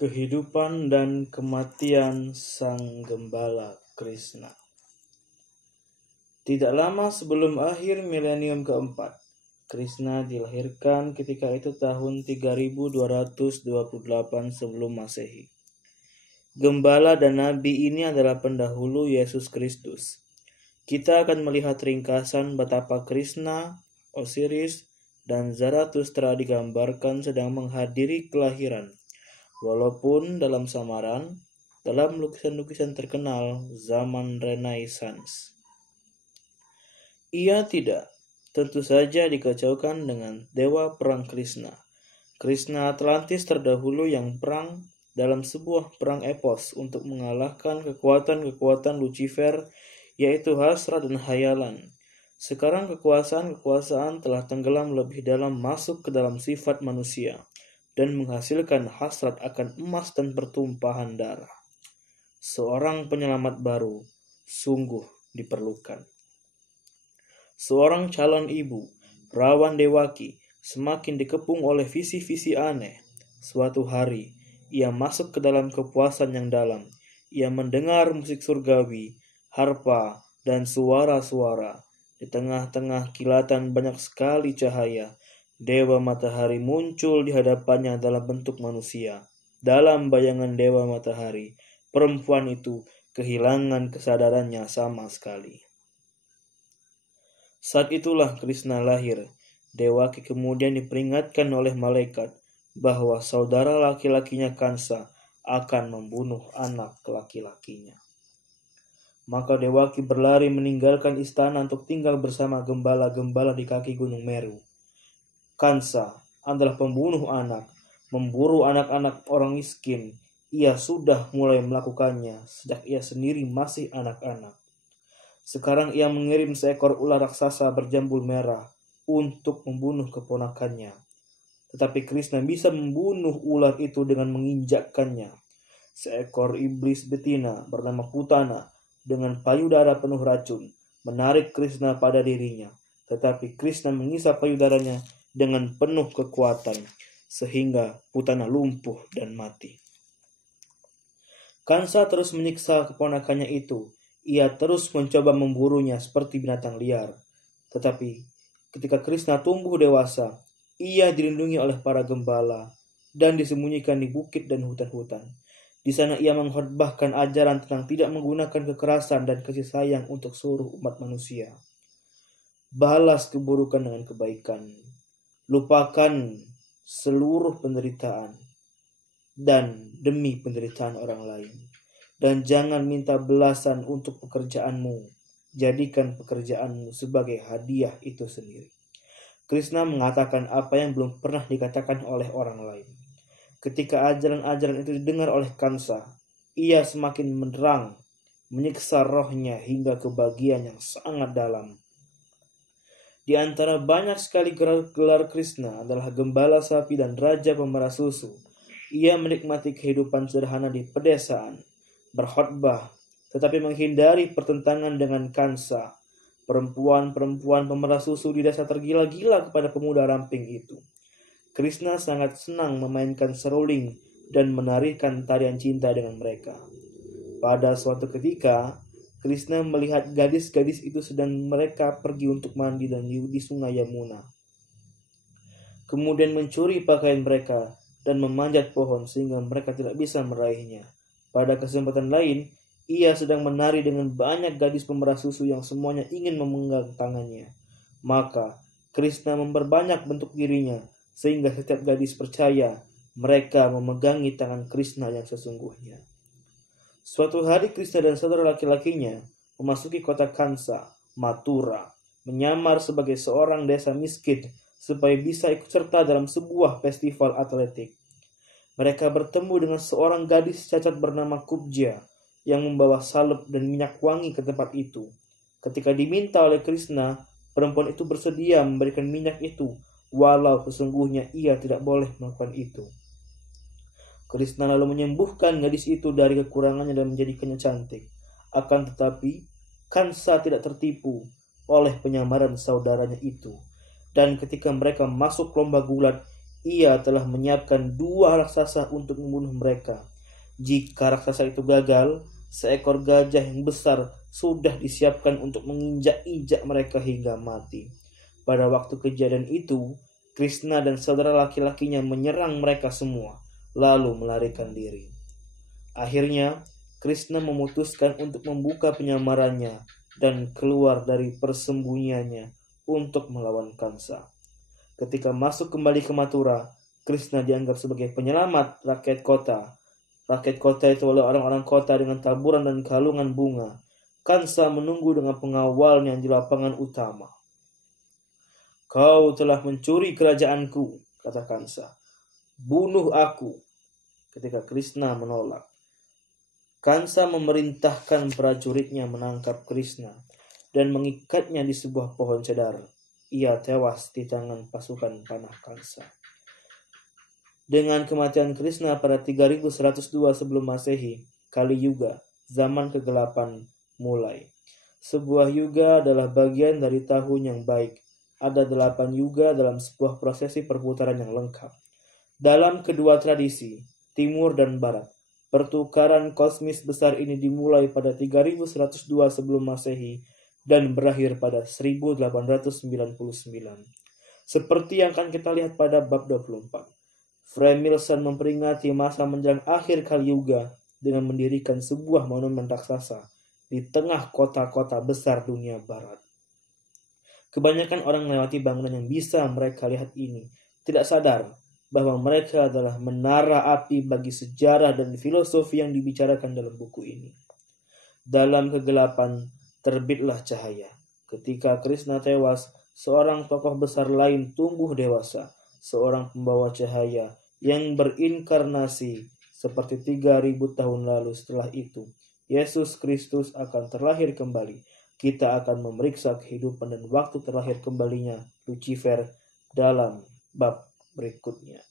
Kehidupan dan kematian Sang Gembala Krishna. Tidak lama sebelum akhir milenium keempat, Krishna dilahirkan ketika itu tahun 3228 sebelum Masehi. Gembala dan Nabi ini adalah pendahulu Yesus Kristus. Kita akan melihat ringkasan betapa Krishna, Osiris, dan Zarathustra digambarkan sedang menghadiri kelahiran. Walaupun dalam samaran, dalam lukisan-lukisan terkenal zaman Renaissance. Ia tidak, tentu saja dikacaukan dengan dewa perang Krishna. Krishna Atlantis terdahulu yang perang dalam sebuah perang epos untuk mengalahkan kekuatan-kekuatan Lucifer, yaitu hasrat dan hayalan. Sekarang kekuasaan telah tenggelam lebih dalam masuk ke dalam sifat manusia dan menghasilkan hasrat akan emas dan pertumpahan darah. Seorang penyelamat baru sungguh diperlukan. Seorang calon ibu, perawan Dewaki, semakin dikepung oleh visi-visi aneh. Suatu hari, ia masuk ke dalam kepuasan yang dalam. Ia mendengar musik surgawi, harpa, dan suara-suara. Di tengah-tengah kilatan banyak sekali cahaya, Dewa Matahari muncul di hadapannya dalam bentuk manusia. Dalam bayangan Dewa Matahari, perempuan itu kehilangan kesadarannya sama sekali. Saat itulah Krishna lahir. Dewaki kemudian diperingatkan oleh malaikat bahwa saudara laki-lakinya Kansa akan membunuh anak laki-lakinya. Maka Dewaki berlari meninggalkan istana untuk tinggal bersama gembala-gembala di kaki Gunung Meru. Kansa adalah pembunuh anak, memburu anak-anak orang miskin. Ia sudah mulai melakukannya sejak ia sendiri masih anak-anak. Sekarang ia mengirim seekor ular raksasa berjambul merah untuk membunuh keponakannya. Tetapi Krishna bisa membunuh ular itu dengan menginjakkannya. Seekor iblis betina bernama Putana dengan payudara penuh racun menarik Krishna pada dirinya. Tetapi Krishna mengisap payudaranya dengan penuh kekuatan, sehingga Putana lumpuh dan mati. Kansa terus menyiksa keponakannya itu. Ia terus mencoba memburunya seperti binatang liar. Tetapi ketika Krishna tumbuh dewasa, ia dilindungi oleh para gembala dan disembunyikan di bukit dan hutan-hutan. Di sana ia mengkhotbahkan ajaran tentang tidak menggunakan kekerasan dan kasih sayang untuk seluruh umat manusia. Balas keburukan dengan kebaikan. Lupakan seluruh penderitaan dan demi penderitaan orang lain. Dan jangan minta belasan untuk pekerjaanmu. Jadikan pekerjaanmu sebagai hadiah itu sendiri. Krishna mengatakan apa yang belum pernah dikatakan oleh orang lain. Ketika ajaran-ajaran itu didengar oleh Kansa, ia semakin menerang, menyiksa rohnya hingga ke bagian yang sangat dalam. Di antara banyak sekali gelar Krishna adalah gembala sapi dan raja pemerah susu. Ia menikmati kehidupan sederhana di pedesaan, berkhotbah, tetapi menghindari pertentangan dengan Kansa. Perempuan-perempuan pemerah susu di desa tergila-gila kepada pemuda ramping itu. Krishna sangat senang memainkan seruling dan menarikan tarian cinta dengan mereka. Pada suatu ketika, Krishna melihat gadis-gadis itu sedang mereka pergi untuk mandi dan di sungai Yamuna. Kemudian mencuri pakaian mereka dan memanjat pohon sehingga mereka tidak bisa meraihnya. Pada kesempatan lain, ia sedang menari dengan banyak gadis pemerah susu yang semuanya ingin memegang tangannya. Maka Krishna memperbanyak bentuk dirinya sehingga setiap gadis percaya mereka memegangi tangan Krishna yang sesungguhnya. Suatu hari Krishna dan saudara laki-lakinya memasuki kota Kansa, Mathura, menyamar sebagai seorang desa miskin supaya bisa ikut serta dalam sebuah festival atletik. Mereka bertemu dengan seorang gadis cacat bernama Kubja yang membawa salep dan minyak wangi ke tempat itu. Ketika diminta oleh Krishna, perempuan itu bersedia memberikan minyak itu, walau sesungguhnya ia tidak boleh melakukan itu. Krishna lalu menyembuhkan gadis itu dari kekurangannya dan menjadikannya cantik. Akan tetapi, Kansa tidak tertipu oleh penyamaran saudaranya itu. Dan ketika mereka masuk lomba gulat, ia telah menyiapkan 2 raksasa untuk membunuh mereka. Jika raksasa itu gagal, seekor gajah yang besar sudah disiapkan untuk menginjak-injak mereka hingga mati. Pada waktu kejadian itu, Krishna dan saudara laki-lakinya menyerang mereka semua, lalu melarikan diri. Akhirnya, Krishna memutuskan untuk membuka penyamarannya dan keluar dari persembunyiannya untuk melawan Kansa. Ketika masuk kembali ke Mathura, Krishna dianggap sebagai penyelamat rakyat kota. Rakyat kota itu oleh orang-orang kota dengan taburan dan galungan bunga. Kansa menunggu dengan pengawalnya di lapangan utama. "Kau telah mencuri kerajaanku," kata Kansa. "Bunuh aku." Ketika Krishna menolak, Kansa memerintahkan prajuritnya menangkap Krishna dan mengikatnya di sebuah pohon cedar. Ia tewas di tangan pasukan panah Kansa. Dengan kematian Krishna pada 3102 sebelum Masehi, Kali Yuga, zaman kegelapan, mulai. Sebuah yuga adalah bagian dari tahun yang baik. Ada 8 yuga dalam sebuah prosesi perputaran yang lengkap. Dalam kedua tradisi, timur dan barat, pertukaran kosmis besar ini dimulai pada 3102 sebelum Masehi dan berakhir pada 1899. Seperti yang akan kita lihat pada bab 24. Fremilson memperingati masa menjelang akhir Kali Yuga dengan mendirikan sebuah monumen raksasa di tengah kota-kota besar dunia barat. Kebanyakan orang melewati bangunan yang bisa mereka lihat ini tidak sadar bahwa mereka adalah menara api bagi sejarah dan filosofi yang dibicarakan dalam buku ini. Dalam kegelapan terbitlah cahaya. Ketika Krishna tewas, seorang tokoh besar lain tumbuh dewasa, seorang pembawa cahaya yang berinkarnasi seperti 3000 tahun lalu. Setelah itu, Yesus Kristus akan terlahir kembali. Kita akan memeriksa kehidupan dan waktu terlahir kembalinya Lucifer dalam bab berikutnya.